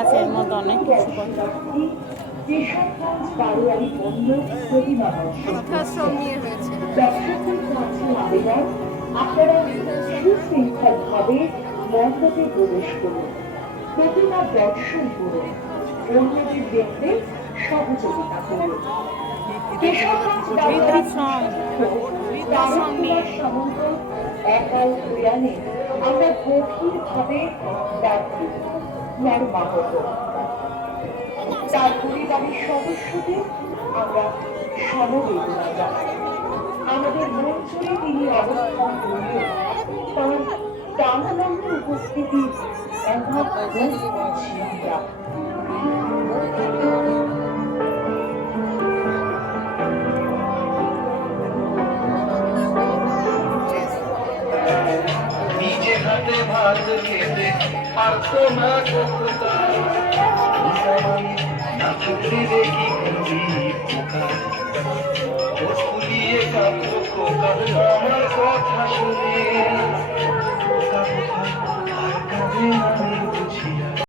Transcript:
আছে এর মধ্যে অনেক কিছু কথা। বৃদ্ধাশ্রম নিয়ে হয়েছে। আপনারা সুশৃঙ্খলভাবে মণ্ডপে প্রবেশ করুন, প্রতিমা দর্শন করুন, অন্যদের দেখতে সহযোগিতা করুন। বৃদ্ধাশ্রম সামন্ত একাল প্রয়াণে আমরা গভীরভাবে মর্মাহত। তার পরিবারের সদস্যদের আমরা সমবেদনা জানাই। আমাদের মন জুড়ে তিনি অবস্থান করলেন, তার প্রাণানন্দ উপস্থিতির অভাব বোধ করছি আমরা। নিজে হাতে ভাত খেতে পারতো না দেখি পোকা ফুলিয়ে কাঁদতো খোকা আমার কথা শুনে